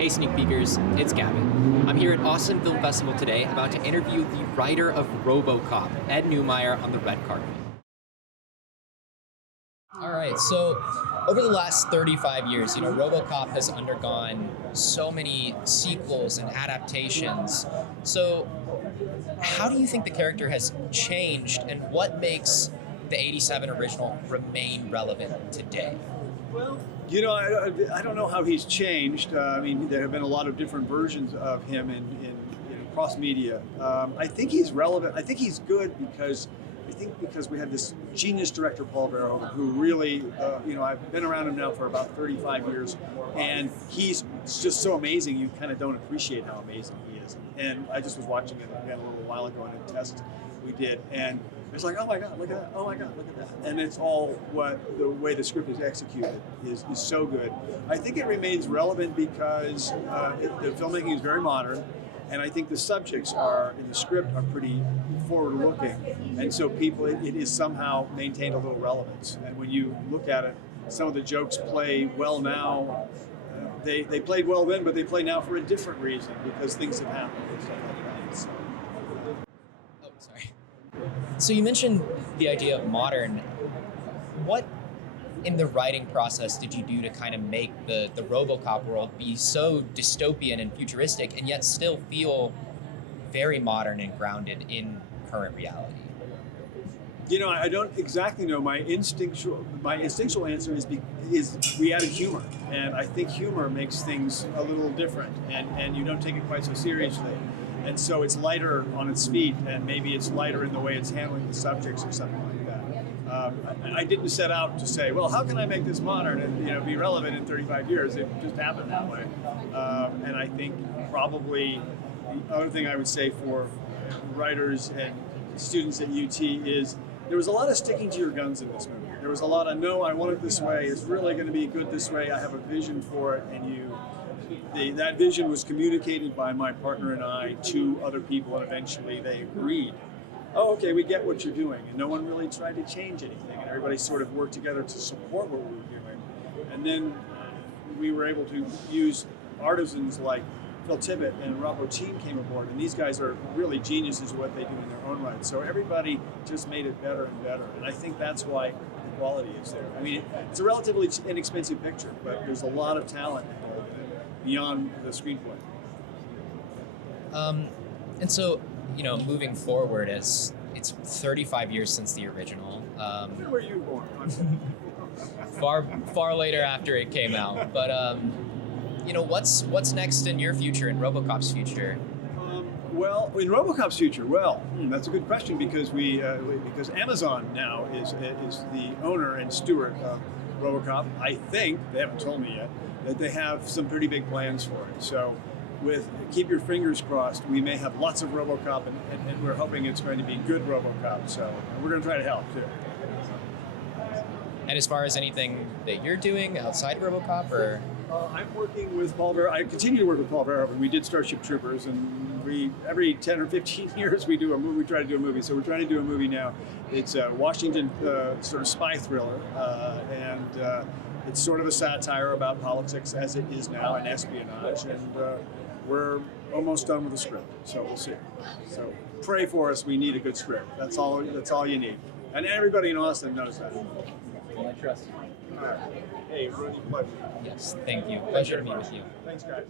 Hey Sneak Peekers, it's Gavin. I'm here at Austin Film Festival today, about to interview the writer of RoboCop, Ed Neumeier, on the red carpet. All right, so over the last 35 years, RoboCop has undergone so many sequels and adaptations. So how do you think the character has changed, and what makes the 87 original remain relevant today? I don't know how he's changed. There have been a lot of different versions of him in cross media. I think he's relevant. I think he's good because we have this genius director, Paul Verhoeven, who really, I've been around him now for about 35 years, and he's just so amazing. You kind of don't appreciate how amazing he is. And I just was watching it again a little while ago in a test we did, and it's like, oh my God, look at that! Oh my God, look at that! And it's all the way the script is executed is so good. I think it remains relevant because the filmmaking is very modern, and I think the subjects in the script are pretty forward-looking, and so it is somehow maintained a little relevance. And when you look at it, some of the jokes play well now. They played well then, but they play now for a different reason because things have happened and stuff like that. So. Oh, sorry. So you mentioned the idea of modern. What in the writing process did you do to kind of make the RoboCop world be so dystopian and futuristic and yet still feel very modern and grounded in current reality? I don't exactly know. My instinctual answer is we added humor, and I think humor makes things a little different, and you don't take it quite so seriously. And so it's lighter on its feet, and maybe it's lighter in the way it's handling the subjects or something like that. I didn't set out to say, well, how can I make this modern and be relevant in 35 years? It just happened that way. And I think probably the other thing I would say for writers and students at UT is there was a lot of sticking to your guns in this movie. There was a lot of, no, I want it this way. It's really going to be good this way. I have a vision for it, and that vision was communicated by my partner and I to other people, and eventually they agreed. Oh, okay, we get what you're doing. And no one really tried to change anything, and everybody sort of worked together to support what we were doing. And then we were able to use artisans like Phil Tippett and Rob Bottin came aboard, and these guys are really geniuses at what they do in their own right. So everybody just made it better and better, and I think that's why the quality is there. I mean, it's a relatively inexpensive picture, but there's a lot of talent involved in it beyond the screenplay. And so, moving forward, as it's 35 years since the original. Where were you born? far later after it came out, but what's next in your future, in RoboCop's future? Well, in RoboCop's future, that's a good question because because Amazon now is the owner and steward of RoboCop. I think, they haven't told me yet, that they have some pretty big plans for it. So keep your fingers crossed, we may have lots of RoboCop, and we're hoping it's going to be good RoboCop. So we're going to try to help too. And as far as anything that you're doing outside RoboCop, or? I'm working with Paul Verhoeven. I continue to work with Paul Verhoeven. We did Starship Troopers, and every 10 or 15 years we do a movie. We try to do a movie. So we're trying to do a movie now. It's a Washington sort of spy thriller, and it's sort of a satire about politics as it is now and espionage. And we're almost done with the script, so we'll see. So pray for us. We need a good script. That's all you need, and everybody in Austin knows that. Well, I trust you. All right. Hey, really pleasure. Yes, thank you. Pleasure to meet with you. Thanks, guys.